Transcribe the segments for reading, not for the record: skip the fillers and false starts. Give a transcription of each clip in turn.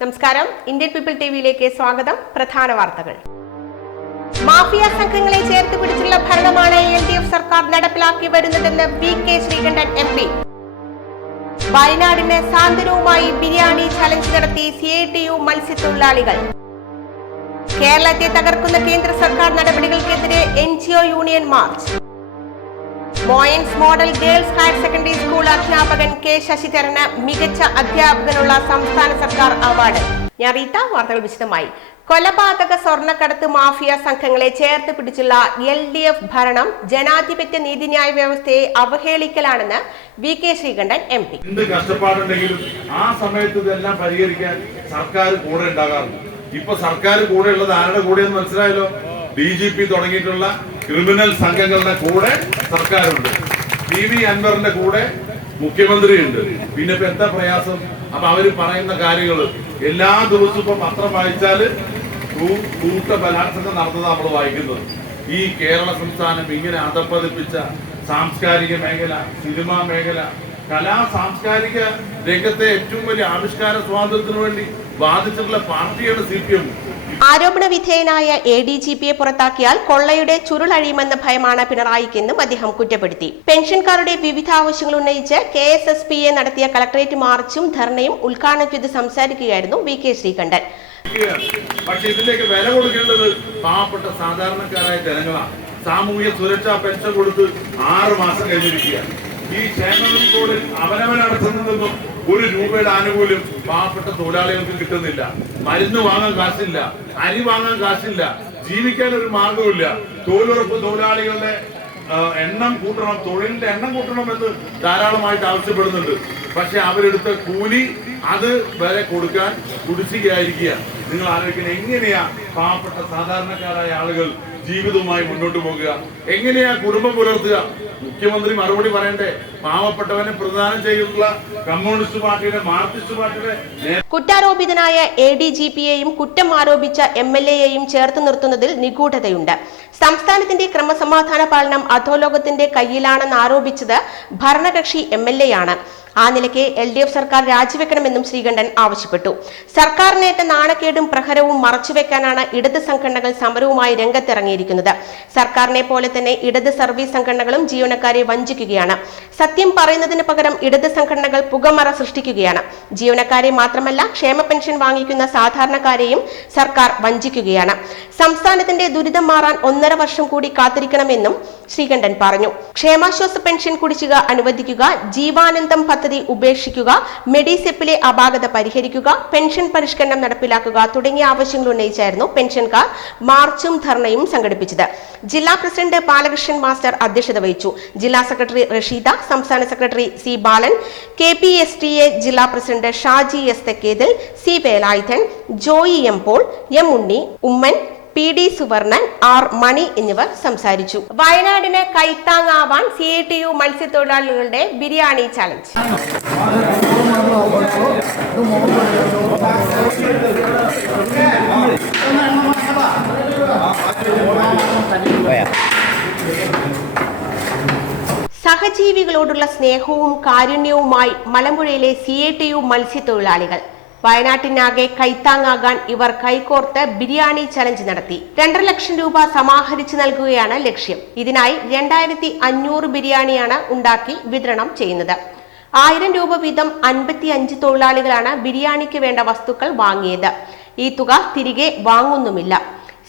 നമസ്കാരം, Indian people ടിവിയിലേക്ക് സ്വാഗതം. പ്രധാന വാർത്തകൾ. മാഫിയ സംഘങ്ങളെ ചേർത്ത് പിടിച്ചുള്ള ഭരണമാണ് LDF സർക്കാർ നടപ്പിലാക്കി വരുന്നതെന്ന് VK ശ്രീകണ്ഠൻ MP. വയനാടിന് സാന്ത്വനവുമായി ബിരിയാണി ചലഞ്ച് നടത്തി CITU മത്സ്യത്തൊഴിലാളികൾ. കേരളത്തെ തകർക്കുന്ന കേന്ദ്ര സർക്കാർ നടപടികൾക്കെതിരെ NGO union march. Moyans model girls higher secondary school അധ്യാപകൻ K ശശിധരന് മികച്ച അധ്യാപകനുള്ള സംസ്ഥാന സർക്കാർ അവാർഡ്. ഞാൻ റീത്ത. വാർത്തകൾ വിശദമായി. കൊലപാതക സ്വർണ്ണക്കടത്ത് മാഫിയ സംഘങ്ങളെ ചേർത്ത് പിടിച്ചുള്ള LDF ഭരണം ജനാധിപത്യ നീതിന്യായ വ്യവസ്ഥയെ അവഹേളിക്കലാണെന്ന് VK ശ്രീകണ്ഠൻ MP. എന്ത് കഷ്ടപ്പാടുണ്ടെങ്കിലും ആ സമയത്ത് ഇതെല്ലാം പരിഹരിക്കാൻ സർക്കാർ കൂടെ ഉണ്ടാകാറുണ്ട്. ഇപ്പൊ സർക്കാർ കൂടെ ഉള്ളത് ആരുടെ കൂടെയെന്ന് മനസ്സിലായല്ലോ. DGP തുടങ്ങിയിട്ടുള്ള ക്രിമിനൽ സംഘങ്ങളുടെ കൂടെ സർക്കാരുണ്ട്. TV അൻവറിന്റെ കൂടെ മുഖ്യമന്ത്രിയുണ്ട്. പിന്നെ ഇപ്പൊ എന്താ പ്രയാസം? അപ്പൊ അവര് പറയുന്ന കാര്യങ്ങൾ എല്ലാ ദിവസവും ഇപ്പൊ പത്രം വായിച്ചാല് കൂട്ട ബലാത്സംഗം നടന്നത് നമ്മൾ വായിക്കുന്നത്. ഈ കേരള സംസ്ഥാനം ഇങ്ങനെ അധപ്പതിപ്പിച്ച സാംസ്കാരിക മേഖല, സിനിമാ മേഖല, സാംസ്കാരിക രംഗത്തെ ഏറ്റവും വലിയ ആവിഷ്കാര സ്വാതന്ത്ര്യത്തിന് വേണ്ടി വാദിച്ചിട്ടുള്ള പാർട്ടിയാണ് CPM. ആരോപണ വിധേയനായ ADGPയെ പുറത്താക്കിയാൽ കൊള്ളയുടെ ചുരുളഴിയുമെന്ന ഭയമാണ് പിണറായിക്കെന്നും അദ്ദേഹം കുറ്റപ്പെടുത്തി. പെൻഷൻകാരുടെ വിവിധ ആവശ്യങ്ങൾ ഉന്നയിച്ച് KSSPA നടത്തിയ കളക്ടറേറ്റ് മാർച്ചും ധർണയും ഉദ്ഘാടനം ചെയ്ത് സംസാരിക്കുകയായിരുന്നു VK ശ്രീകണ്ഠൻ. പക്ഷെ ഇതിലേക്ക് വില കൊടുക്കേണ്ടത് പാവപ്പെട്ട സാധാരണക്കാരായ ജനങ്ങളാണ്. സാമൂഹ്യ സുരക്ഷാ പെൻഷൻ കൊടുത്ത് 6 മാസം കഴിഞ്ഞിരിക്കുക. ഈ ക്ഷേമനിധി ബോർഡിൽ അവനവനടത്തുന്നതൊന്നും ₹1 ആനുകൂല്യം പാവപ്പെട്ട തൊഴിലാളികൾക്ക് കിട്ടുന്നില്ല. മരുന്ന് വാങ്ങാൻ കാശില്ല, അരി വാങ്ങാൻ കാശില്ല, ജീവിക്കാൻ ഒരു മാർഗമില്ല. തൊഴിലുറപ്പ് തൊഴിലാളികളുടെ എണ്ണം കൂട്ടണം, തൊഴിലിന്റെ എണ്ണം കൂട്ടണമെന്ന് ധാരാളമായിട്ട് ആവശ്യപ്പെടുന്നുണ്ട്. പക്ഷെ അവരെടുത്ത കൂലി അത് വരെ കൊടുക്കാൻ കുടിശ്ശികയായിരിക്കുക. നിങ്ങൾ ആലോചിക്കുന്നത് എങ്ങനെയാ പാവപ്പെട്ട സാധാരണക്കാരായ ആളുകൾ ജീവിതവുമായി മുന്നോട്ട് പോകുക? എങ്ങനെയാ കുടുംബം പുലർത്തുക? മുഖ്യമന്ത്രി മറുപടി പറയണ്ടേ? പാവപ്പെട്ടവനെ പ്രദാനം ചെയ്തിട്ടുള്ള കമ്മ്യൂണിസ്റ്റ് പാർട്ടിയുടെ, മാർക്സിസ്റ്റ് പാർട്ടിയുടെ കുറ്റാരോപിതനായ ADGPയെയും കുറ്റം ആരോപിച്ച MLAയെയും ചേർത്ത് നിർത്തുന്നതിൽ നിഗൂഢതയുണ്ട്. സംസ്ഥാനത്തിന്റെ ക്രമസമാധാന പാലനം അധോലോകത്തിന്റെ കയ്യിലാണെന്ന് ആരോപിച്ചത് ഭരണകക്ഷി MLAയാണ്. ആ നിലയ്ക്ക് LDF സർക്കാർ രാജിവെക്കണമെന്നും ശ്രീകണ്ഠൻ ആവശ്യപ്പെട്ടു. സർക്കാരിനേറ്റ നാണക്കേടും പ്രഹരവും മറച്ചുവെക്കാനാണ് ഇടത് സംഘടനകൾ സമരവുമായി രംഗത്തിറങ്ങിയിരിക്കുന്നത്. സർക്കാരിനെ പോലെ തന്നെ ഇടത് സർവീസ് സംഘടനകളും ജീവനക്കാരെ വഞ്ചിക്കുകയാണ്. സത്യം പറയുന്നതിന് പകരം ഇടത് സംഘടനകൾ പുകമറ സൃഷ്ടിക്കുകയാണ്. ജീവനക്കാരെ മാത്രമല്ല, ക്ഷേമ പെൻഷൻ വാങ്ങിക്കുന്ന സാധാരണക്കാരെയും സർക്കാർ വഞ്ചിക്കുകയാണ്. സംസ്ഥാനത്തിന്റെ ദുരിതം മാറാൻ 1.5 വർഷം കൂടി കാത്തിരിക്കണമെന്നും ശ്രീകണ്ഠൻ പറഞ്ഞു. ക്ഷേമാശ്വാസ പെൻഷൻ കുടിശ്ശിക അനുവദിക്കുക, ജീവാനന്ദം പദ്ധതി ഉപേക്ഷിക്കുക, മെഡിസെപ്പിലെ അപാകത പരിഹരിക്കുക, പെൻഷൻ പരിഷ്കരണം നടപ്പിലാക്കുക തുടങ്ങിയ ആവശ്യങ്ങൾ ഉന്നയിച്ചായിരുന്നു പെൻഷൻകാർ മാർച്ചും ധർണയും സംഘടിപ്പിച്ചത്. ജില്ലാ പ്രസിഡന്റ് ബാലകൃഷ്ണൻ മാസ്റ്റർ അധ്യക്ഷത വഹിച്ചു. ജില്ലാ സെക്രട്ടറി റഷീദ, സംസ്ഥാന സെക്രട്ടറി C ബാലൻ, KPSTA ജില്ലാ president Shaji S Thekkethil, C Velayudhan, Joy M Paul, M Unni, Oommen, PD Suvarnan, R Mani എന്നിവർ സംസാരിച്ചു. വയനാടിന് കൈത്താങ്ങാവാൻ CITU മത്സ്യത്തൊഴിലാളികളുടെ ബിരിയാണി ചലഞ്ച്. സഹജീവികളോടുള്ള സ്നേഹവും കാരുണ്യവുമായി മലമ്പുഴയിലെ CITU മത്സ്യത്തൊഴിലാളികൾ. വയനാട്ടിനാകെ കൈത്താങ്ങാകാൻ ഇവർ കൈകോർത്ത് ബിരിയാണി ചലഞ്ച് നടത്തി. 2.5 ലക്ഷം രൂപ സമാഹരിച്ചു നൽകുകയാണ് ലക്ഷ്യം. ഇതിനായി 2500 ബിരിയാണിയാണ് ഉണ്ടാക്കി വിതരണം ചെയ്യുന്നത്. 1000 രൂപ വീതം 55 തൊഴിലാളികളാണ് ബിരിയാണിക്ക് വേണ്ട വസ്തുക്കൾ വാങ്ങിയത്. ഈ തുക തിരികെ വാങ്ങുന്നുമില്ല.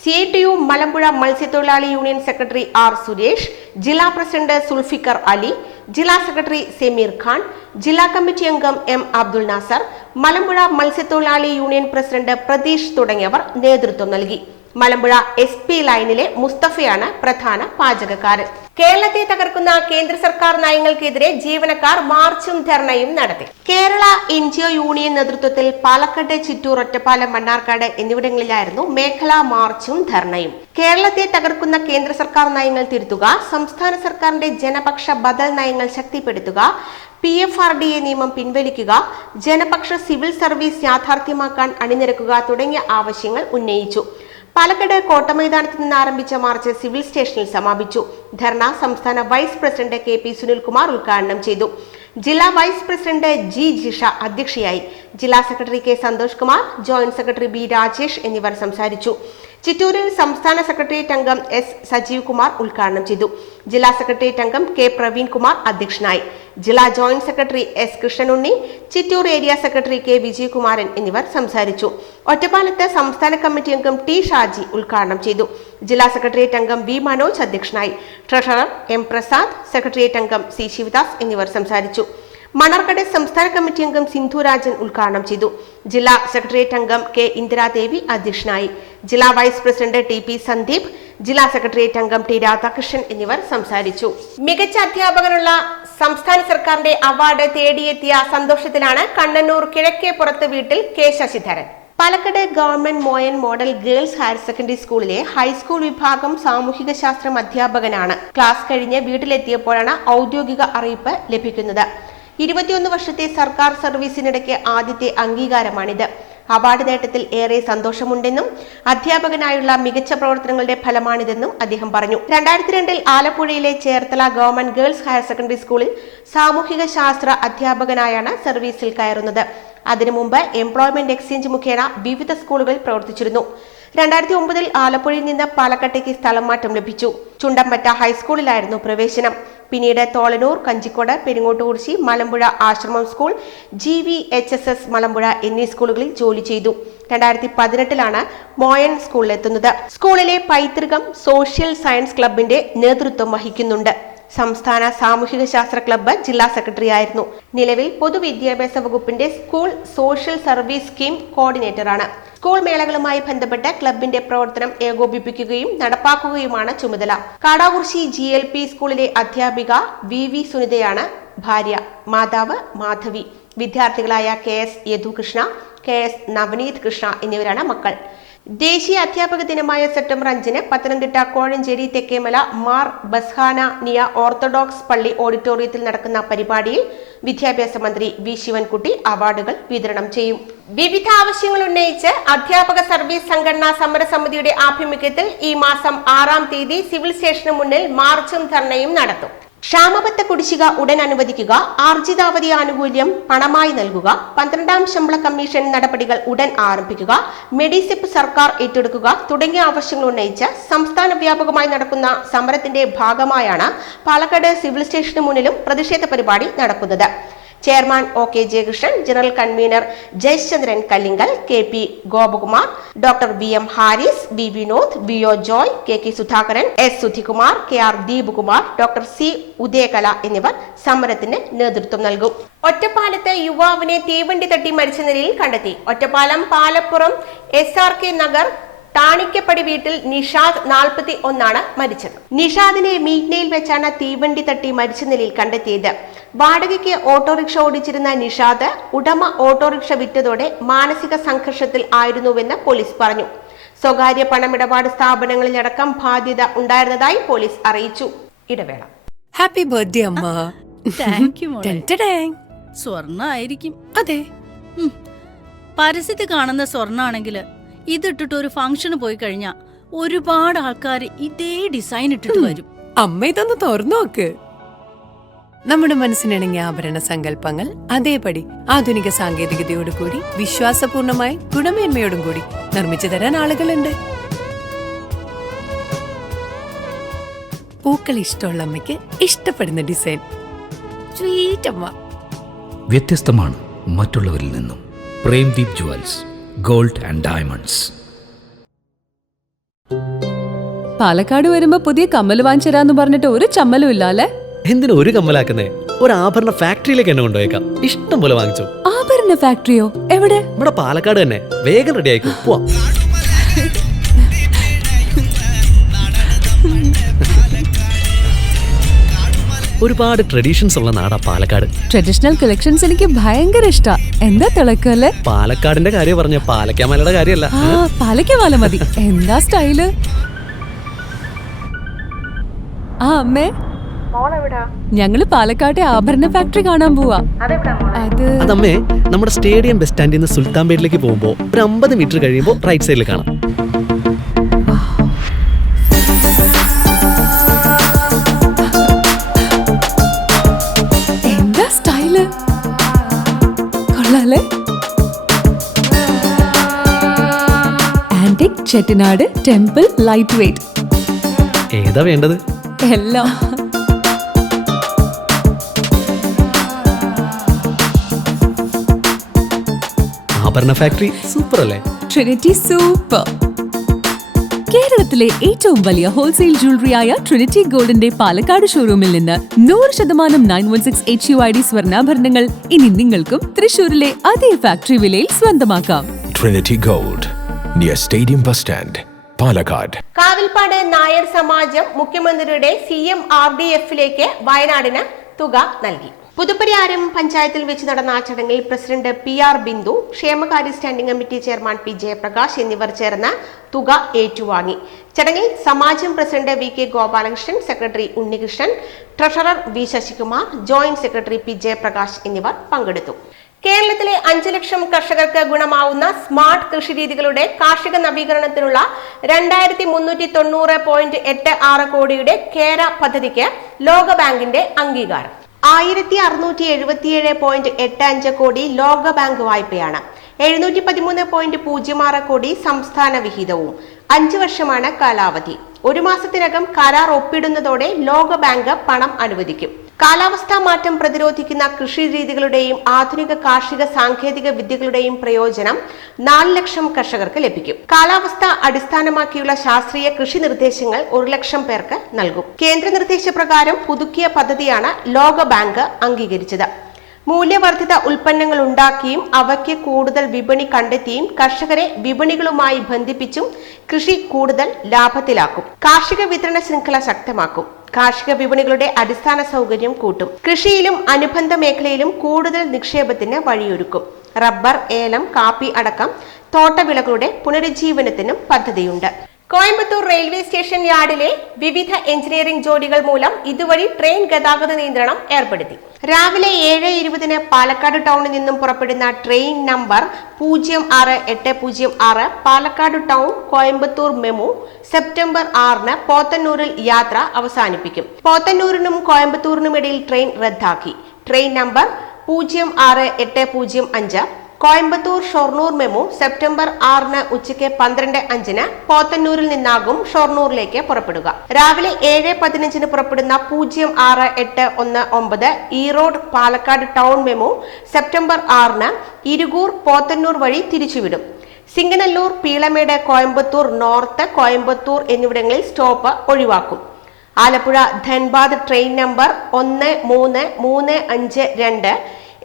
CITU മലമ്പുഴ മത്സ്യത്തൊഴിലാളി യൂണിയൻ സെക്രട്ടറി R സുരേഷ്, ജില്ലാ പ്രസിഡന്റ് സുൽഫിക്കർ അലി, ജില്ലാ സെക്രട്ടറി സമീർ ഖാൻ, ജില്ലാ കമ്മിറ്റി അംഗം M അബ്ദുൽ നാസർ, മലമ്പുഴ മത്സ്യത്തൊഴിലാളി യൂണിയൻ പ്രസിഡന്റ് പ്രതീഷ് തുടങ്ങിയവർ നേതൃത്വം നൽകി. മലമ്പുഴ SP ലൈനിലെ മുസ്തഫയാണ് പ്രധാന പാചകക്കാരൻ. കേരളത്തെ തകർക്കുന്ന കേന്ദ്ര സർക്കാർ നയങ്ങൾക്കെതിരെ ജീവനക്കാർ മാർച്ചും ധർണയും നടത്തി. കേരള NGO യൂണിയൻ നേതൃത്വത്തിൽ പാലക്കാട്, ചിറ്റൂർ, ഒറ്റപ്പാലം, മണ്ണാർക്കാട് എന്നിവിടങ്ങളിലായിരുന്നു മേഖലാ മാർച്ചും ധർണയും. കേരളത്തെ തകർക്കുന്ന കേന്ദ്ര സർക്കാർ നയങ്ങൾ തിരുത്തുക, സംസ്ഥാന സർക്കാരിന്റെ ജനപക്ഷ ബദൽ നയങ്ങൾ ശക്തിപ്പെടുത്തുക, PFRDA നിയമം പിൻവലിക്കുക, ജനപക്ഷ സിവിൽ സർവീസ് യാഥാർത്ഥ്യമാക്കാൻ അണിനിരക്കുക തുടങ്ങിയ ആവശ്യങ്ങൾ ഉന്നയിച്ചു. പാലക്കാട് കോട്ടമൈതാനത്ത് നിന്ന് ആരംഭിച്ച മാർച്ച് സിവിൽ സ്റ്റേഷനിൽ സമാപിച്ചു. ധർണ സംസ്ഥാന വൈസ് പ്രസിഡന്റ് KP സുനിൽകുമാർ ഉദ്ഘാടനം ചെയ്തു. ജില്ലാ വൈസ് പ്രസിഡന്റ് G ജിഷ അധ്യക്ഷയായി. ജില്ലാ secretary K Santhosh Kumar, joint secretary B Rajesh എന്നിവർ സംസാരിച്ചു. ചിറ്റൂരിൽ സംസ്ഥാന സെക്രട്ടേറിയറ്റ് അംഗം S സജീവ് കുമാർ ഉദ്ഘാടനം ചെയ്തു. ജില്ലാ സെക്രട്ടേറിയറ്റ് അംഗം K പ്രവീൺ കുമാർ അധ്യക്ഷനായി. ജില്ലാ joint secretary S Krishnanunni, Chittur area secretary K Vijayakumaran എന്നിവർ സംസാരിച്ചു. ഒറ്റപ്പാലത്ത് സംസ്ഥാന കമ്മിറ്റി അംഗം T ഷാജി ഉദ്ഘാടനം ചെയ്തു. ജില്ലാ സെക്രട്ടേറിയറ്റ് അംഗം V മനോജ് അധ്യക്ഷനായി. ട്രഷറർ M പ്രസാദ്, സെക്രട്ടേറിയറ്റ് അംഗം C ശിവദാസ് എന്നിവർ സംസാരിച്ചു. മണർക്കാട് സംസ്ഥാന കമ്മിറ്റി അംഗം സിന്ധു രാജൻ ഉദ്ഘാടനം ചെയ്തു. ജില്ലാ സെക്രട്ടേറിയറ്റ് അംഗം K ഇന്ദിരാദേവി അധ്യക്ഷനായി. ജില്ലാ വൈസ് പ്രസിഡന്റ് TP സന്ദീപ്, ജില്ലാ സെക്രട്ടേറിയറ്റ് അംഗം T രാധാകൃഷ്ണൻ എന്നിവർ സംസാരിച്ചു. മികച്ച അധ്യാപകനുള്ള സംസ്ഥാന സർക്കാരിന്റെ അവാർഡ് തേടിയെത്തിയ സന്തോഷത്തിലാണ് കണ്ണന്നൂർ കിഴക്കേപ്പുറത്ത് വീട്ടിൽ K Sasidharan. Palakkad government Moyan model girls higher secondary സ്കൂളിലെ ഹൈസ്കൂൾ വിഭാഗം സാമൂഹിക ശാസ്ത്രം അധ്യാപകനാണ്. ക്ലാസ് കഴിഞ്ഞ് വീട്ടിലെത്തിയപ്പോഴാണ് ഔദ്യോഗിക അറിയിപ്പ് ലഭിക്കുന്നത്. 21 വർഷത്തെ സർക്കാർ സർവീസിനിടയ്ക്ക് ആദ്യത്തെ അംഗീകാരമാണിത്. അവാർഡ് നേട്ടത്തിൽ ഏറെ സന്തോഷമുണ്ടെന്നും അധ്യാപകനായുള്ള മികച്ച പ്രവർത്തനങ്ങളുടെ ഫലമാണിതെന്നും അദ്ദേഹം പറഞ്ഞു. 2002 ആലപ്പുഴയിലെ Cherthala government girls higher secondary സ്കൂളിൽ സാമൂഹിക ശാസ്ത്ര അധ്യാപകനായാണ് സർവീസിൽ കയറുന്നത്. അതിനു മുമ്പ് എംപ്ലോയ്മെന്റ് എക്സ്ചേഞ്ച് മുഖേന വിവിധ സ്കൂളുകളിൽ പ്രവർത്തിച്ചിരുന്നു. 2009 ആലപ്പുഴയിൽ നിന്ന് പാലക്കാട്ടേക്ക് സ്ഥലം മാറ്റം ലഭിച്ചു. ചുണ്ടമ്പറ്റ ഹൈസ്കൂളിലായിരുന്നു പ്രവേശനം. പിന്നീട് തോളനൂർ, കഞ്ചിക്കോട്, പെരിങ്ങോട്ടുകുറിശി, മലമ്പുഴ ആശ്രമം സ്കൂൾ, GVHSS മലമ്പുഴ എന്നീ സ്കൂളുകളിൽ ജോലി ചെയ്തു. 2018 മോയൻ സ്കൂളിലെത്തുന്നത്. സ്കൂളിലെ പൈതൃകം സോഷ്യൽ സയൻസ് ക്ലബിന്റെ നേതൃത്വം വഹിക്കുന്നുണ്ട്. സംസ്ഥാന സാമൂഹിക ശാസ്ത്ര ക്ലബ്ബ് ജില്ലാ സെക്രട്ടറി ആയിരുന്നു. നിലവിൽ പൊതുവിദ്യാഭ്യാസ വകുപ്പിന്റെ സ്കൂൾ സോഷ്യൽ സർവീസ് സ്കീം കോർഡിനേറ്ററാണ്. സ്കൂൾ മേളകളുമായി ബന്ധപ്പെട്ട് ക്ലബിന്റെ പ്രവർത്തനം ഏകോപിപ്പിക്കുകയും നടപ്പാക്കുകയുമാണ് ചുമതല. കാടാകുറിശി GLP സ്കൂളിലെ അധ്യാപിക VV സുനിതയാണ് ഭാര്യ. മാതാവ് മാധവി. വിദ്യാർത്ഥികളായ KS യദുകൃഷ്ണ, KS നവനീത് കൃഷ്ണ എന്നിവരാണ് മക്കൾ. ദേശീയ അധ്യാപക ദിനമായ സെപ്റ്റംബർ 5 പത്തനംതിട്ട കോഴഞ്ചേരി തെക്കേമല മാർ ബസ്ഹാനിയ ഓർത്തഡോക്സ് പള്ളി ഓഡിറ്റോറിയത്തിൽ നടക്കുന്ന പരിപാടിയിൽ വിദ്യാഭ്യാസ മന്ത്രി V ശിവൻകുട്ടി അവാർഡുകൾ വിതരണം ചെയ്യും. വിവിധ ആവശ്യങ്ങൾ ഉന്നയിച്ച് അധ്യാപക സർവീസ് സംഘടനാ സമരസമിതിയുടെ ആഭിമുഖ്യത്തിൽ ഈ മാസം 6-ാം തീയതി സിവിൽ സ്റ്റേഷന് മുന്നിൽ മാർച്ചും ധർണയും നടത്തും. ക്ഷാമബത്ത കുടിശ്ശിക ഉടൻ അനുവദിക്കുക, ആർജിതാവധി ആനുകൂല്യം പണമായി നൽകുക, 12-ാം ശമ്പള കമ്മീഷൻ നടപടികൾ ഉടൻ ആരംഭിക്കുക, മെഡിസിപ്പ് സർക്കാർ ഏറ്റെടുക്കുക തുടങ്ങിയ ആവശ്യങ്ങൾ ഉന്നയിച്ച് സംസ്ഥാന വ്യാപകമായി നടക്കുന്ന സമരത്തിന്റെ ഭാഗമായാണ് പാലക്കാട് സിവിൽ സ്റ്റേഷന് മുന്നിലും പ്രതിഷേധ പരിപാടി നടക്കുന്നത്. Chairman OK Jayakrishnan, general convener Jayachandran Kallingal, KP Gopakumar, doctor VM Haris, B Vinod, BO Joy, KK Sudhakaran, S Sudhikumar, KR Deepakumar, doctor C Udayakala എന്നിവർ സമരത്തിന് നേതൃത്വം നൽകും. ഒറ്റപ്പാലത്ത് യുവാവിനെ തീവണ്ടി തട്ടി മരിച്ച നിലയിൽ കണ്ടെത്തി. ഒറ്റപ്പാലം പാലപ്പുറം SRK നഗർ താണിക്കപ്പടി വീട്ടിൽ നിഷാദ് 41 മരിച്ചത്. നിഷാദിനെ മീറ്റ്നയിൽ വെച്ചാണ് തീവണ്ടി തട്ടി മരിച്ച നിലയിൽ കണ്ടെത്തിയത്. വാടകയ്ക്ക് ഓട്ടോറിക്ഷ ഓടിച്ചിരുന്ന നിഷാദ് ഉടമ ഓട്ടോറിക്ഷ വിറ്റതോടെ മാനസിക സംഘർഷത്തിൽ ആയിരുന്നുവെന്ന് പോലീസ് പറഞ്ഞു. സ്വകാര്യ പണമിടപാട് സ്ഥാപനങ്ങളിലടക്കം ബാധ്യത ഉണ്ടായിരുന്നതായി പോലീസ് അറിയിച്ചു. ഇടവേള. ഹാപ്പി ബർത്ത്ഡേ അമ്മ. താങ്ക് യു മോളെ. സ്വർണ്ണ ആയിരിക്കും. അതെ, പരസ്യത്തിൽ കാണുന്ന സ്വർണ്ണാണെങ്കില് ഇതിട്ടിട്ട് ഒരു ഫംഗ്ഷന് പോയി കഴിഞ്ഞാ ഒരുപാട് ആൾക്കാർ ഇതേ ഡിസൈൻ ഇട്ടിട്ട് വരും. അമ്മ ഇതൊന്ന് തുറന്നു നോക്ക്. നമ്മുടെ മനസ്സിനിണങ്ങിയ ആഭരണ സങ്കല്പങ്ങൾ അതേപടി ആധുനിക സാങ്കേതികതയോടു കൂടി വിശ്വാസപൂർണമായി ഗുണമേന്മയോടും കൂടി നിർമ്മിച്ചു തരാൻ ആളുകളുണ്ട്. പൂക്കൾ ഇഷ്ടമുള്ള അമ്മയ്ക്ക് ഇഷ്ടപ്പെടുന്ന ഡിസൈൻ. സ്വീറ്റ് അമ്മ. വ്യത്യസ്തമാണ് മറ്റുള്ളവരിൽ നിന്നും. Premdeep jewels, gold and diamonds. Palakkad വരുമ്പോ പുതിയ കമ്മൽ വാങ്ങിച്ചരാന്ന് പറഞ്ഞിട്ട് ഒരു ചമ്മലും ഇല്ല അല്ലേ? എന്തിനാ ഒരു കമ്മലാക്കുന്നേ? ഒരു ആഭരണ ഫാക്ടറിയിലേക്ക് എന്നെ കൊണ്ടുപോയേക്കാം. ഇഷ്ടം പോലെ വാങ്ങിച്ചു. ആഭരണ ഫാക്ടറിയോ? എവിടെ? ഇവിടെ പാലക്കാട് തന്നെ. വേഗം റെഡി ആയിക്കോ, പോവാം. ഒരുപാട് ട്രഡീഷൻസ് ഉള്ള നാടാ പാലക്കാട്. ട്രഡീഷണൽ കളക്ഷൻസ് എനിക്ക് ഭയങ്കര ഇഷ്ടാ. എന്താ തിളക്കല്ലേ? പാലക്കാടിന്റെ കാര്യം പറഞ്ഞ പാലക്കാമലയുടെ കാര്യമല്ല. പാലക്കാമല മതി. എന്താ സ്റ്റൈല്? ആ അമ്മേ, ഞങ്ങള് പാലക്കാട്ടെ ആഭരണ ഫാക്ടറി കാണാൻ പോവാ. അതമ്മേ, നമ്മുടെ സ്റ്റേഡിയം ബസ് സ്റ്റാൻഡിൽ നിന്ന് സുൽത്താൻപേട്ടിലേക്ക് പോകുമ്പോ ഒരു 50 മീറ്റർ കഴിയുമ്പോ റൈറ്റ് സൈഡിൽ കാണാം. ചെട്ടിനാട് ടെമ്പിൾ ലൈറ്റ് വെയിറ്റ് ഏതാ വേണ്ടത്? എല്ലാം. ആഭരണ ഫാക്ടറി സൂപ്പർ അല്ലേ? ട്രിനിറ്റി സൂപ്പർ. കേരളത്തിലെ ഏറ്റവും വലിയ ഹോൾസെയിൽ ജ്വല്ലറിയായ ട്രിനിറ്റി ഗോൾഡിന്റെ പാലക്കാട് ഷോറൂമിൽ നിന്ന് 100% 916 HUID സ്വർണ്ണാഭരണങ്ങൾ ഇനി നിങ്ങൾക്കും തൃശൂരിലെ അതേ ഫാക്ടറി വിലയിൽ സ്വന്തമാക്കാം. Trinity Gold, near Stadium Bus Stand, Palakkad. Kavilppad Nair സമാജം മുഖ്യമന്ത്രിയുടെ CMRDFിലേക്ക് വയനാടിന് തുക നൽകി. പുതുപ്പരിയാരം പഞ്ചായത്തിൽ വെച്ച് നടന്ന ചടങ്ങിൽ പ്രസിഡന്റ് PR ബിന്ദു, ക്ഷേമകാര്യ standing committee chairman P Jayaprakash എന്നിവർ ചേർന്ന് തുക ഏറ്റുവാങ്ങി. ചടങ്ങിൽ സമാജം president VK Gopalakrishnan, secretary Unnikrishnan, treasurer V Sasikumar, joint secretary P Jayaprakash എന്നിവർ പങ്കെടുത്തു. കേരളത്തിലെ 5 ലക്ഷം കർഷകർക്ക് ഗുണമാവുന്ന സ്മാർട്ട് കൃഷിരീതികളുടെ കാർഷിക നവീകരണത്തിനുള്ള 2390.86 കോടിയുടെ കേര പദ്ധതിക്ക് ലോകബാങ്കിന്റെ അംഗീകാരം. 1677.85 കോടി ലോകബാങ്ക് വായ്പയാണ്. 713.06 കോടി സംസ്ഥാന വിഹിതവും. 5 വർഷമാണ് കാലാവധി. 1 മാസത്തിനകം കരാർ ഒപ്പിടുന്നതോടെ ലോകബാങ്ക് പണം അനുവദിക്കും. കാലാവസ്ഥാ മാറ്റം പ്രതിരോധിക്കുന്ന കൃഷി രീതികളുടെയും ആധുനിക കാർഷിക സാങ്കേതിക വിദ്യകളുടെയും പ്രയോജനം 4 ലക്ഷം കർഷകർക്ക് ലഭിക്കും. കാലാവസ്ഥ അടിസ്ഥാനമാക്കിയുള്ള ശാസ്ത്രീയ കൃഷി നിർദ്ദേശങ്ങൾ 1 ലക്ഷം പേർക്ക് നൽകും. കേന്ദ്ര നിർദ്ദേശപ്രകാരം പുതുക്കിയ പദ്ധതിയാണ് ലോകബാങ്ക് അംഗീകരിച്ചത്. മൂല്യവർദ്ധിത ഉൽപ്പന്നങ്ങൾ ഉണ്ടാക്കിയും അവയ്ക്ക് കൂടുതൽ വിപണി കണ്ടെത്തിയും കർഷകരെ വിപണികളുമായി ബന്ധിപ്പിച്ചും കൃഷി കൂടുതൽ ലാഭത്തിലാക്കും. കാർഷിക വിതരണ ശൃംഖല ശക്തമാക്കും. കാർഷിക വിപണികളുടെ അടിസ്ഥാന സൗകര്യം കൂട്ടും. കൃഷിയിലും അനുബന്ധ മേഖലയിലും കൂടുതൽ നിക്ഷേപത്തിന് വഴിയൊരുക്കും. റബ്ബർ, ഏലം, കാപ്പി അടക്കം തോട്ടവിളകളുടെ പുനരുജ്ജീവനത്തിനും പദ്ധതിയുണ്ട്. കോയമ്പത്തൂർ റെയിൽവേ സ്റ്റേഷൻ യാർഡിലെ വിവിധ എഞ്ചിനീയറിംഗ് ജോലികൾ മൂലം ഇതുവഴി ട്രെയിൻ ഗതാഗത നിയന്ത്രണം ഏർപ്പെടുത്തി. രാവിലെ 7:20 പാലക്കാട് ടൗണിൽ നിന്നും പുറപ്പെടുന്ന train number 06-806 Palakkad town Coimbatore MEMU September 6 പോത്തന്നൂരിൽ യാത്ര അവസാനിപ്പിക്കും. പോത്തന്നൂരിനും കോയമ്പത്തൂരിനും ഇടയിൽ ട്രെയിൻ റദ്ദാക്കി. Train number 06805 Coimbatore Shoranur MEMU September 6 ഉച്ചയ്ക്ക് 12:05 പോത്തന്നൂരിൽ നിന്നാകും ഷൊർണൂറിലേക്ക് പുറപ്പെടുക. രാവിലെ 7:15 പുറപ്പെടുന്ന 06819 Erode Palakkad town MEMU September 6 Irugur Podanur വഴി തിരിച്ചുവിടും. സിംഗനല്ലൂർ, പീളമേട്, കോയമ്പത്തൂർ നോർത്ത്, കോയമ്പത്തൂർ എന്നിവിടങ്ങളിൽ സ്റ്റോപ്പ് ഒഴിവാക്കും. Alappuzha Dhanbad train number 13352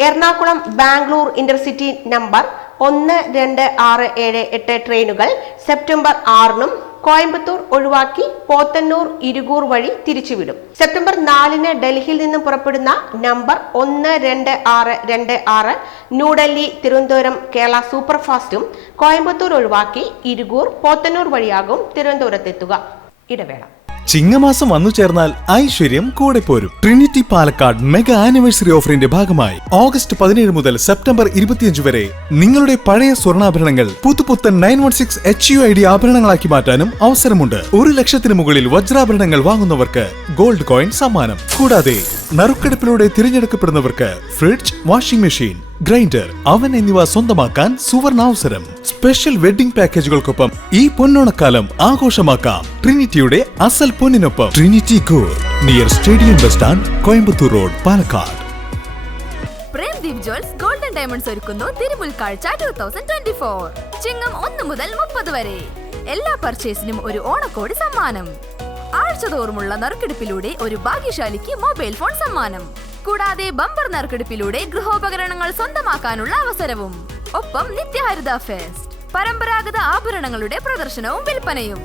Ernakulam Bangalore intercity number 1267 ട്രെയിനുകൾ സെപ്റ്റംബർ 6 കോയമ്പത്തൂർ ഒഴിവാക്കി പോത്തന്നൂർ, ഇരുകൂർ വഴി തിരിച്ചുവിടും. സെപ്റ്റംബർ 4 ഡൽഹിയിൽ നിന്നും പുറപ്പെടുന്ന നമ്പർ 12626 ന്യൂഡൽഹി, തിരുവനന്തപുരം കേരള സൂപ്പർഫാസ്റ്റും കോയമ്പത്തൂർ ഒഴിവാക്കി ഇരുകൂർ, പോത്തന്നൂർ വഴിയാകും തിരുവനന്തപുരത്തെത്തുക. ഇടവേള. ചിങ്ങമാസം വന്നു ചേർന്നാൽ ഐശ്വര്യം കൂടെ പോരും. ട്രിനിറ്റി പാലക്കാട് മെഗാ ആനിവേഴ്സറി ഓഫറിന്റെ ഭാഗമായി ഓഗസ്റ്റ് 17 മുതൽ സെപ്റ്റംബർ 25 വരെ നിങ്ങളുടെ പഴയ സ്വർണ്ണാഭരണങ്ങൾ പുതുപുത്തൻ 916 HUID ആഭരണങ്ങളാക്കി മാറ്റാനും അവസരമുണ്ട്. 1 ലക്ഷത്തിന് മുകളിൽ വജ്രാഭരണങ്ങൾ വാങ്ങുന്നവർക്ക് ഗോൾഡ് കോയിൻ സമ്മാനം. കൂടാതെ നറുക്കെടുപ്പിലൂടെ തിരഞ്ഞെടുക്കപ്പെടുന്നവർക്ക് ഫ്രിഡ്ജ്, വാഷിംഗ് മെഷീൻ, ഗ്രൈൻഡർ, അവൻ എന്നിവ സ്വന്തമാക്കാൻ സുവർണാവസരം. സ്പെഷ്യൽ വെഡിംഗ് പാക്കേജുകൾക്കൊപ്പം ഈ പൊന്നോണക്കാലം ആഘോഷമാക്കാം ട്രിനിറ്റിയുടെ അസൽ പൊന്നിനൊപ്പം. Trinity gold, near stadium bus stand, Coimbatore road, Palakkad. Premdeep jewels golden diamonds ഒരുക്കുന്നു തിരുമുൽക്കാഴ്ച 2024. ചിങ്ങം 1 മുതൽ 30 വരെ എല്ലാ പർച്ചേസിനും ഒരു ഓണക്കോടി സമ്മാനം. ആഴ്ചതോറുമുള്ള നറുക്കെടുപ്പിലൂടെ ഒരു ഭാഗ്യശാലിക്ക് മൊബൈൽ ഫോൺ സമ്മാനം. കൂടാതെ ബമ്പർ നറുക്കെടുപ്പിലൂടെ ഗൃഹോപകരണങ്ങൾ സ്വന്തമാക്കാനുള്ള അവസരവും. ഒപ്പം നിത്യഹരിത ഫെസ്റ്റ്, പരമ്പരാഗത ആഭരണങ്ങളുടെ പ്രദർശനവും വിൽപ്പനയും.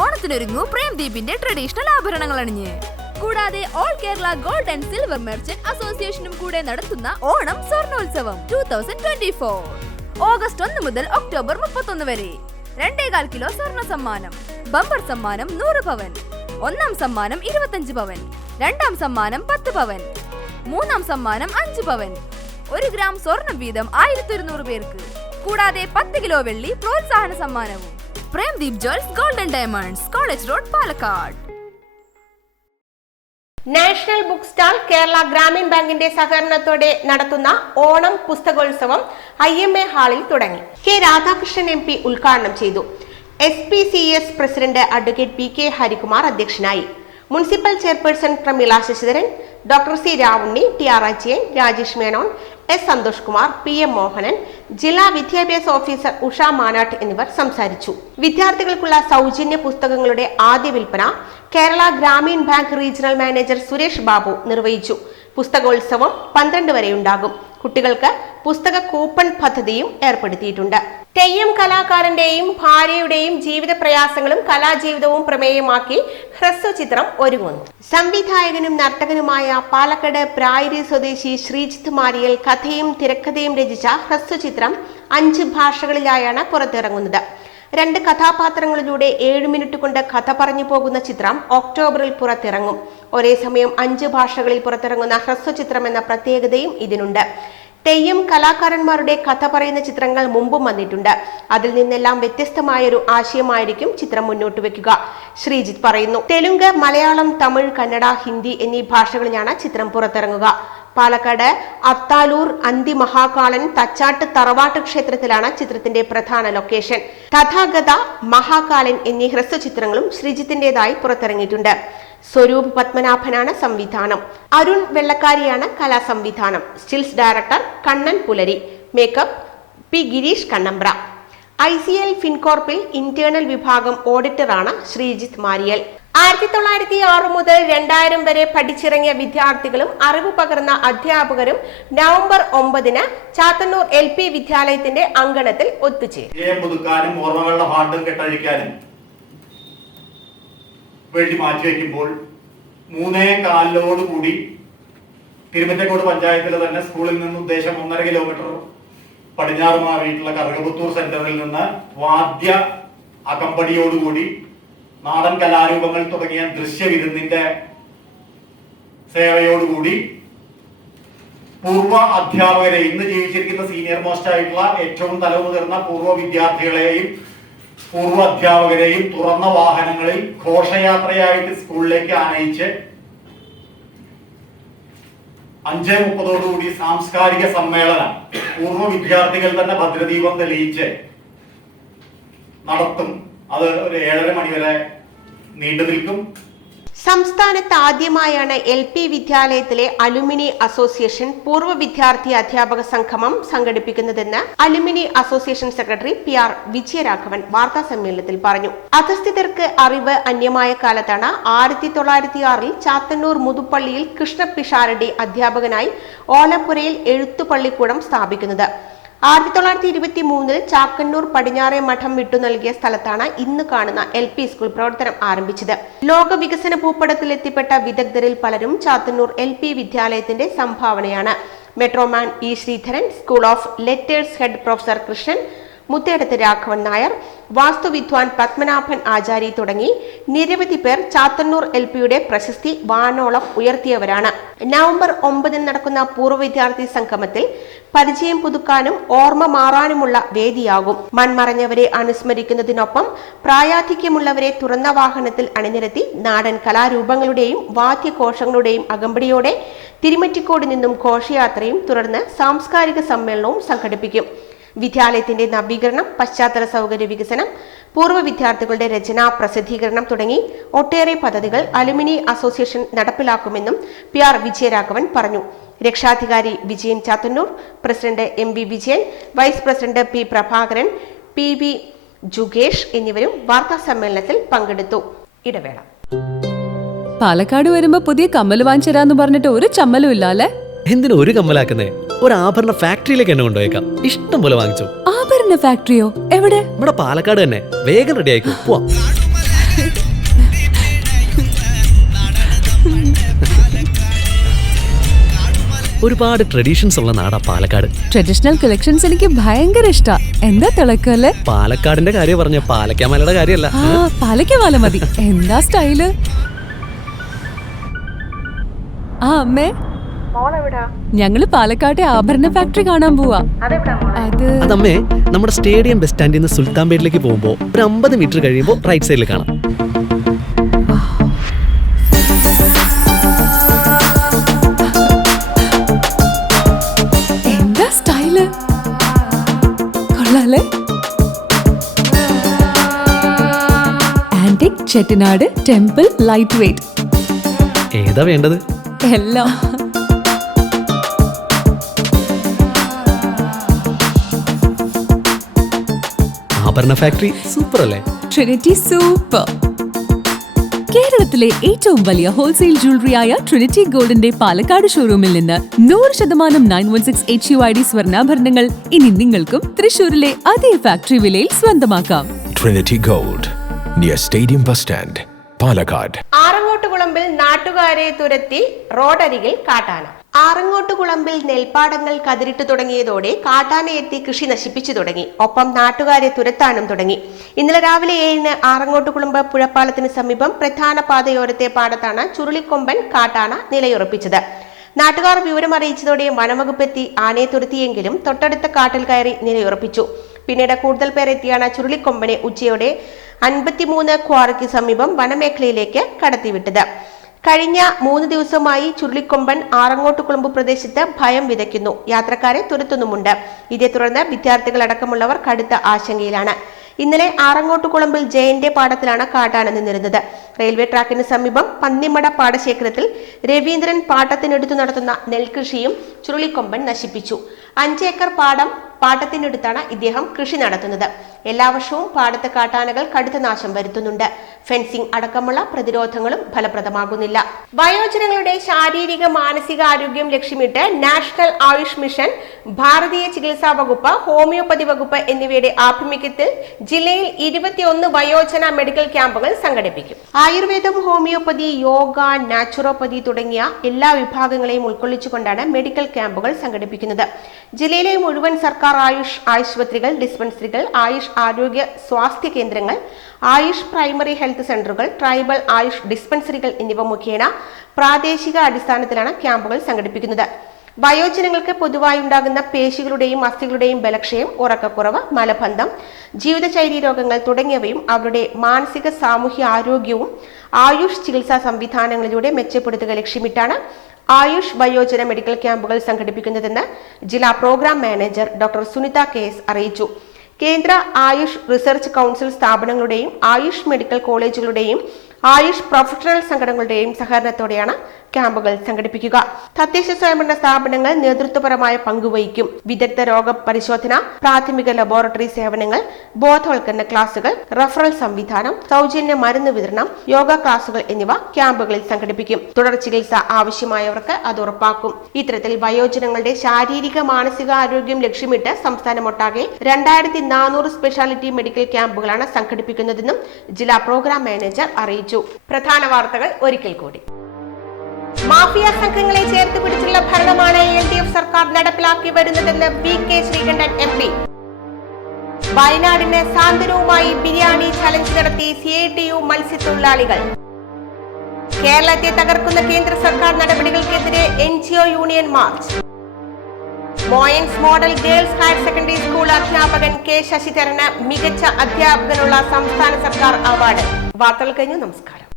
ഓണത്തിനൊരുങ്ങൂ പ്രേംദീപിന്റെ ട്രഡീഷണൽ ആഭരണങ്ങൾ അണിഞ്ഞ്. കൂടാതെ all Kerala gold and silver merchant അസോസിയേഷനും കൂടെ നടത്തുന്ന ഓണം സ്വർണോത്സവം 2024 ഓഗസ്റ്റ് 1 മുതൽ ഒക്ടോബർ 31 വരെ 2.25 കിലോ സ്വർണ്ണ സമ്മാനം. ബമ്പർ സമ്മാനം 100 പവൻ. 1ാം സമ്മാനം 25 പവൻ. 2ാം സമ്മാനം 10 പവൻ. 3ാം സമ്മാനം 5 പവൻ. 1 ഗ്രാം സ്വർണം വീതം 1100 പേർക്ക്. കൂടാതെ 10 കിലോ വെള്ളി പ്രോത്സാഹന സമ്മാനവും. Premdeep jewels golden diamonds, college road, Palakkad. National book stall Kerala Grameen ബാങ്കിന്റെ സഹകരണത്തോടെ നടത്തുന്ന ഓണം പുസ്തകോത്സവം IMA ഹാളിൽ തുടങ്ങി. K രാധാകൃഷ്ണൻ MP ഉദ്ഘാടനം ചെയ്തു. SPCS president advocate PK Harikumar അധ്യക്ഷനായി. Municipal chairperson Prameela Sasidharan, doctor C Ravunni, TR Ajayan, Rajesh Menon, S Santhosh Kumar, PM Mohanan, ജില്ലാ വിദ്യാഭ്യാസ ഓഫീസർ ഉഷ മാനാട്ട് എന്നിവർ സംസാരിച്ചു. വിദ്യാർത്ഥികൾക്കുള്ള സൗജന്യ പുസ്തകങ്ങളുടെ ആദ്യ വിൽപ്പന Kerala Grameen bank regional manager Suresh Babu നിർവഹിച്ചു. പുസ്തകോത്സവം 12 വരെ ഉണ്ടാകും. കുട്ടികൾക്ക് പുസ്തക കൂപ്പൺ പദ്ധതിയും ഏർപ്പെടുത്തിയിട്ടുണ്ട്. തെയ്യം കലാകാരന്റെയും ഭാര്യയുടെയും ജീവിത പ്രയാസങ്ങളും കലാജീവിതവും പ്രമേയമാക്കി ഹ്രസ്വചിത്രം ഒരുങ്ങുന്നു. സംവിധായകനും നർത്തകനുമായ പാലക്കാട് പ്രായരി സ്വദേശി ശ്രീജിത്ത് മാരിയൽ കഥയും തിരക്കഥയും രചിച്ച ഹ്രസ്വചിത്രം 5 ഭാഷകളിലായാണ് പുറത്തിറങ്ങുന്നത്. 2 കഥാപാത്രങ്ങളിലൂടെ 7 മിനിറ്റ് കൊണ്ട് കഥ പറഞ്ഞു പോകുന്ന ചിത്രം ഒക്ടോബറിൽ പുറത്തിറങ്ങും. ഒരേ സമയം 5 ഭാഷകളിൽ പുറത്തിറങ്ങുന്ന ഹ്രസ്വചിത്രം എന്ന പ്രത്യേകതയും ഇതിനുണ്ട്. തെയ്യം കലാകാരന്മാരുടെ കഥ പറയുന്ന ചിത്രങ്ങൾ മുമ്പും വന്നിട്ടുണ്ട്. അതിൽ നിന്നെല്ലാം വ്യത്യസ്തമായൊരു ആശയമായിരിക്കും ചിത്രം മുന്നോട്ട് വെക്കുക, ശ്രീജിത്ത് പറയുന്നു. തെലുങ്ക്, മലയാളം, തമിഴ്, കന്നഡ, ഹിന്ദി എന്നീ ഭാഷകളിലാണ് ചിത്രം പുറത്തിറങ്ങുക. പാലക്കാട് അത്താലൂർ അന്തി മഹാകാളൻ തച്ചാട്ട് തറവാട്ട് ക്ഷേത്രത്തിലാണ് ചിത്രത്തിന്റെ പ്രധാന ലൊക്കേഷൻ. തഥാഗത, മഹാകാലൻ എന്നീ ഹ്രസ്വചിത്രങ്ങളും ശ്രീജിത്തിന്റേതായി പുറത്തിറങ്ങിയിട്ടുണ്ട്. സ്വരൂപ് പത്മനാഭനാണ് സംവിധാനം. അരുൺ വെള്ളക്കാരിയാണ് കലാസംവിധാനം. Stills director Kannan Pulari. Makeup P Gireesh Kannambra. ICL ഫിൻകോർപ്പിൽ ഇന്റേണൽ വിഭാഗം ഓഡിറ്ററാണ് ശ്രീജിത്ത് മാരിയൽ. 1906 മുതൽ 2000 വരെ പഠിച്ചിറങ്ങിയ വിദ്യാർത്ഥികളും അറിവ് പകർന്ന അധ്യാപകരും നവംബർ 9 ചാത്തന്നൂർ LP വിദ്യാലയത്തിന്റെ അങ്കണത്തിൽ ഒത്തുചേരും. ഓർമ്മകളുടെ പാട്ടും കെട്ടഴിക്കാനും വേണ്ടി മാറ്റിവെക്കുമ്പോൾ 3:15 കൂടി തിരുമറ്റക്കോട് പഞ്ചായത്തിലെ തന്നെ സ്കൂളിൽ നിന്ന് ഉദ്ദേശം 1.5 കിലോമീറ്റർ പടിഞ്ഞാറ് മാറിയിട്ടുള്ള കറുകപുത്തൂർ സെന്ററിൽ നിന്ന് വാദ്യ അകമ്പടിയോടുകൂടി നാടൻ കലാരൂപങ്ങൾ തുടങ്ങിയ ദൃശ്യവിരുന്നിന്റെ സേവയോടുകൂടി പൂർവ്വ അധ്യാപകരെ, ഇന്ന് ജീവിച്ചിരിക്കുന്ന സീനിയർ മോസ്റ്റ് ആയിട്ടുള്ള ഏറ്റവും തലമുതിർന്ന പൂർവ്വ വിദ്യാർത്ഥികളെയും പൂർവ്വ അധ്യാപകരെയും തുറന്ന വാഹനങ്ങളിൽ ഘോഷയാത്രയായിട്ട് സ്കൂളിലേക്ക് ആനയിച്ച് 5:30 സാംസ്കാരിക സമ്മേളനം പൂർവ്വ വിദ്യാർത്ഥികൾ തന്നെ ഭദ്രദീപം തെളിയിച്ച് നടത്തും. അത് ഒരു 7:30 മണി വരെ നീണ്ടു നിൽക്കും. സംസ്ഥാനത്ത് ആദ്യമായാണ് LP വിദ്യാലയത്തിലെ അലുമിനി അസോസിയേഷൻ പൂർവ്വ വിദ്യാർത്ഥി അധ്യാപക സംഗമം സംഘടിപ്പിക്കുന്നതെന്ന് alumni association secretary PR Vijayaraghavan വാർത്താ സമ്മേളനത്തിൽ പറഞ്ഞു. അധസ്ഥിതർക്ക് അറിവ് അന്യമായ കാലത്താണ് 1906 ചാത്തന്നൂർ മുതുപ്പള്ളിയിൽ കൃഷ്ണപിഷാരടി അധ്യാപകനായി ഓലപ്പുരയിൽ എഴുത്തുപള്ളിക്കൂടം സ്ഥാപിക്കുന്നത്. 1923 ചാക്കന്നൂർ പടിഞ്ഞാറേ മഠം വിട്ടു നൽകിയ സ്ഥലത്താണ് ഇന്ന് കാണുന്ന LP സ്കൂൾ പ്രവർത്തനം ആരംഭിച്ചത്. ലോക വികസന ഭൂപടത്തിൽ എത്തിപ്പെട്ട വിദഗ്ധരിൽ പലരും ചാത്തന്നൂർ LP വിദ്യാലയത്തിന്റെ സംഭാവനയാണ്. Metroman E Sreedharan, school of letters head professor Krishnan, Muthedath Raghavan Nair, വാസ്തുവിദ്വാൻ പത്മനാഭൻ ആചാരി തുടങ്ങി നിരവധി പേർ ചാത്തന്നൂർ LPയുടെ പ്രശസ്തി വാനോളം ഉയർത്തിയവരാണ്. നവംബർ 9 നടക്കുന്ന പൂർവ്വ വിദ്യാർത്ഥി സംഗമത്തിൽ പരിചയം പുതുക്കാനും ഓർമ്മ മാറാനുമുള്ള വേദിയാകും. മൺമറഞ്ഞവരെ അനുസ്മരിക്കുന്നതിനൊപ്പം പ്രായാധിക്യമുള്ളവരെ തുറന്ന വാഹനത്തിൽ അണിനിരത്തി നാടൻ കലാരൂപങ്ങളുടെയും വാദ്യഘോഷങ്ങളുടെയും അകമ്പടിയോടെ തിരുമറ്റിക്കോട് നിന്നും ഘോഷയാത്രയും തുടർന്ന് സാംസ്കാരിക സമ്മേളനവും സംഘടിപ്പിക്കും. വിദ്യാലയത്തിന്റെ നവീകരണം, പശ്ചാത്തല സൗകര്യ വികസനം, പൂർവ്വ വിദ്യാർത്ഥികളുടെ രചനാ പ്രസിദ്ധീകരണം തുടങ്ങി ഒട്ടേറെ പദ്ധതികൾ അലുമിനി അസോസിയേഷൻ നടപ്പിലാക്കുമെന്നും PR വിജയരാഘവൻ പറഞ്ഞു. രക്ഷാധികാരി Vijayan Chathannoor, president MV Vijayan, vice president P Prabhakaran, PV ജുഗേഷ് എന്നിവരും വാർത്താ സമ്മേളനത്തിൽ പങ്കെടുത്തു. ഇടവേള. പാലക്കാട് വരുമ്പോ പുതിയ കമ്മൽ വാങ്ങിച്ചരാന്ന് പറഞ്ഞിട്ട് ഒരു ചമ്മലും ഇല്ല അല്ലേ? എന്തിനാ ഒരു കമ്മലാക്കുന്നേ? ഒരു ആഭരണ ഫാക്ടറിയിലേക്ക് എന്നെ കൊണ്ടുപോയേക്കാം. ഇഷ്ടം പോലെ വാങ്ങിച്ചു. ആഭരണ ഫാക്ടറിയോ? എവിടെ? ഇവിടെ പാലക്കാട് തന്നെ. വേഗം റെഡി ആയിക്കോ, പോവാം. ഒരുപാട് ട്രഡീഷൻസ് ഉള്ള നാടാ പാലക്കാട്. ട്രഡീഷണൽ കളക്ഷൻസ് എനിക്ക് ഭയങ്കര ഇഷ്ടാ. എന്താ തിളക്കല്ലേ? പാലക്കാടിന്റെ കാര്യം പറഞ്ഞ പാലക്കാമലയുടെ കാര്യമല്ല. പാലക്കാമല മതി. എന്താ സ്റ്റൈല്? അമ്മേ, ഞങ്ങള് പാലക്കാട്ടെ ആഭരണ ഫാക്ടറി കാണാൻ പോവാ. അതമ്മേ, നമ്മുടെ സ്റ്റേഡിയം ബസ് സ്റ്റാൻഡിൽ നിന്ന് സുൽത്താൻപേട്ടിലേക്ക് പോകുമ്പോ ഒരു 50 മീറ്റർ കഴിയുമ്പോ റൈറ്റ് സൈഡിൽ കാണാം. എന്താ സ്റ്റൈല്? കൊള്ളാലേ? ചെട്ടിനാട്, ടെമ്പിൾ, ലൈറ്റ് വെയ്റ്റ് ഏതാ വേണ്ടത്? എല്ലാം. ആഭരണ ഫാക്ടറി സൂപ്പർ അല്ലേ? ട്രിനിറ്റി സൂപ്പർ. കേരളത്തിലെ ഏറ്റവും വലിയ ഹോൾസെയിൽ ജ്വല്ലറിയായ ട്രിനിറ്റി ഗോൾഡിന്റെ പാലക്കാട് ഷോറൂമിൽ നിന്ന് 100% 916 HUID സ്വർണ്ണാഭരണങ്ങൾ ഇനി നിങ്ങൾക്കും തൃശൂരിലെ അതേ ഫാക്ടറി വിലയിൽ സ്വന്തമാക്കാം. Trinity Gold, near Stadium Bus Stand, Palakkad. ആറങ്ങോട്ടുകുളമ്പിൽ നാട്ടുകാരെ തുരത്തി റോഡരികിൽ കാട്ടാന. ആറങ്ങോട്ടുകുളമ്പിൽ നെൽപ്പാടങ്ങൾ കതിരിട്ടു തുടങ്ങിയതോടെ കാട്ടാന എത്തി കൃഷി നശിപ്പിച്ചു തുടങ്ങി. ഒപ്പം നാട്ടുകാരെ തുരത്താനും തുടങ്ങി. ഇന്നലെ രാവിലെ 7-ന് ആറങ്ങോട്ടുകുളമ്പ് പുഴപ്പാലത്തിന് സമീപം പ്രധാന പാതയോരത്തെ പാടത്താണ് ചുരുളിക്കൊമ്പൻ കാട്ടാന നിലയുറപ്പിച്ചത്. നാട്ടുകാർ വിവരമറിയിച്ചതോടെ വനംവകുപ്പെത്തി ആനയെ തുരത്തിയെങ്കിലും തൊട്ടടുത്ത കാട്ടിൽ കയറി നിലയുറപ്പിച്ചു. പിന്നീട് കൂടുതൽ പേർ എത്തിയാണ് ചുരുളിക്കൊമ്പനെ ഉച്ചയോടെ 53 ക്വാറിക്ക് സമീപം വനമേഖലയിലേക്ക് കടത്തിവിട്ടത്. കഴിഞ്ഞ 3 ദിവസമായി ചുരുളിക്കൊമ്പൻ ആറങ്ങോട്ടുകുളമ്പ് പ്രദേശത്ത് ഭയം വിതയ്ക്കുന്നു. യാത്രക്കാരെ തുരത്തുന്നുമുണ്ട്. ഇതേ തുടർന്ന് വിദ്യാർത്ഥികൾ അടക്കമുള്ളവർ കടുത്ത ആശങ്കയിലാണ്. ഇന്നലെ ആറങ്ങോട്ടുകുളമ്പിൽ ജയന്റെ പാടത്തിലാണ് കാട്ടാന നിന്നിരുന്നത്. റെയിൽവേ ട്രാക്കിന് സമീപം പന്നിമട പാടശേഖരത്തിൽ രവീന്ദ്രൻ പാട്ടത്തിനെടുത്തു നടത്തുന്ന നെൽകൃഷിയും ചുരുളിക്കൊമ്പൻ നശിപ്പിച്ചു. 5 ഏക്കർ പാടം പാട്ടത്തിനടുത്താണ് ഇദ്ദേഹം കൃഷി നടത്തുന്നത്. എല്ലാ വർഷവും പാടത്ത് കാട്ടാനകൾ കടുത്ത നാശം വരുത്തുന്നുണ്ട്. ഫെൻസിംഗ് അടക്കമുള്ള പ്രതിരോധങ്ങളും ഫലപ്രദമാകുന്നില്ല. വയോജനങ്ങളുടെ ശാരീരിക മാനസിക ആരോഗ്യം ലക്ഷ്യമിട്ട് നാഷണൽ ആയുഷ് മിഷൻ, ഭാരതീയ ചികിത്സാ വകുപ്പ്, ഹോമിയോപ്പതി വകുപ്പ് എന്നിവയുടെ ആഭിമുഖ്യത്തിൽ ജില്ലയിൽ 21 വയോജന മെഡിക്കൽ ക്യാമ്പുകൾ സംഘടിപ്പിക്കും. ആയുർവേദം, ഹോമിയോപ്പതി, യോഗ, നാച്ചുറോപ്പതി തുടങ്ങിയ എല്ലാ വിഭാഗങ്ങളെയും ഉൾക്കൊള്ളിച്ചുകൊണ്ടാണ് മെഡിക്കൽ ക്യാമ്പുകൾ സംഘടിപ്പിക്കുന്നത്. ജില്ലയിലെ മുഴുവൻ സർക്കാർ ആയുഷ് ആശുപത്രികൾ, ഡിസ്പെൻസറികൾ, ആയുഷ് ആരോഗ്യ സ്വാസ്ഥ്യ കേന്ദ്രങ്ങൾ, ആയുഷ് പ്രൈമറി ഹെൽത്ത് സെന്ററുകൾ, ട്രൈബൽ ആയുഷ് ഡിസ്പെൻസറികൾ എന്നിവ മുഖേന പ്രാദേശിക അടിസ്ഥാനത്തിലാണ് ക്യാമ്പുകൾ സംഘടിപ്പിക്കുന്നത്. വയോജനങ്ങൾക്ക് പൊതുവായി ഉണ്ടാകുന്ന പേശികളുടെയും അസ്ഥികളുടെയും ബലക്ഷയം, ഉറക്കക്കുറവ്, മലബന്ധം, ജീവിതശൈലി രോഗങ്ങൾ തുടങ്ങിയവയും അവരുടെ മാനസിക സാമൂഹ്യ ആരോഗ്യവും ആയുഷ് ചികിത്സാ സംവിധാനങ്ങളിലൂടെ മെച്ചപ്പെടുത്തുക ലക്ഷ്യമിട്ടാണ് ആയുഷ് വയോജന മെഡിക്കൽ ക്യാമ്പുകൾ സംഘടിപ്പിക്കുന്നതെന്ന് ജില്ലാ program manager doctor Sunitha KS അറിയിച്ചു. കേന്ദ്ര ആയുഷ് റിസർച്ച് കൗൺസിൽ സ്ഥാപനങ്ങളുടെയും ആയുഷ് മെഡിക്കൽ കോളേജുകളുടെയും ആയുഷ് പ്രൊഫഷണൽ സംഘടനകളുടെയും സഹകരണത്തോടെയാണ് ക്യാമ്പുകൾ സംഘടിപ്പിക്കുക. തദ്ദേശ സ്വയംഭരണ സ്ഥാപനങ്ങൾ നേതൃത്വപരമായ പങ്കുവഹിക്കും. വിദഗ്ധ രോഗ പരിശോധന, പ്രാഥമിക ലബോറട്ടറി സേവനങ്ങൾ, ബോധവൽക്കരണ ക്ലാസുകൾ, റഫറൽ സംവിധാനം, സൗജന്യ മരുന്ന് വിതരണം, യോഗ ക്ലാസുകൾ എന്നിവ ക്യാമ്പുകളിൽ സംഘടിപ്പിക്കും. തുടർ ചികിത്സ ആവശ്യമായവർക്ക് അത് ഉറപ്പാക്കും. ഇത്തരത്തിൽ വയോജനങ്ങളുടെ ശാരീരിക മാനസിക ആരോഗ്യം ലക്ഷ്യമിട്ട് സംസ്ഥാനമൊട്ടാകെ 2400 സ്പെഷ്യാലിറ്റി മെഡിക്കൽ ക്യാമ്പുകളാണ് സംഘടിപ്പിക്കുന്നതെന്നും ജില്ലാ പ്രോഗ്രാം മാനേജർ അറിയിച്ചു. പ്രധാന വാർത്തകൾ ഒരിക്കൽ കൂടി. മാഫിയ സംഘങ്ങളെ ചേർത്ത് പിടിച്ചുള്ള ഭരണമാണ് LDF സർക്കാർ നടപ്പിലാക്കി വരുന്നതെന്ന് VK ശ്രീകണ്ഠൻ MP. വയനാടിന് സാന്ത്വനവുമായി ബിരിയാണി ചലഞ്ച് നടത്തി CITU മത്സ്യത്തൊഴിലാളികൾ. കേരളത്തെ തകർക്കുന്ന കേന്ദ്ര സർക്കാർ നടപടികൾക്കെതിരെ NGO union march. Moyans model girls higher secondary school അധ്യാപകൻ K ശശിധരന് മികച്ച അധ്യാപകനുള്ള സംസ്ഥാന സർക്കാർ അവാർഡ്. വാർത്തകൾ കഴിഞ്ഞു. നമസ്കാരം.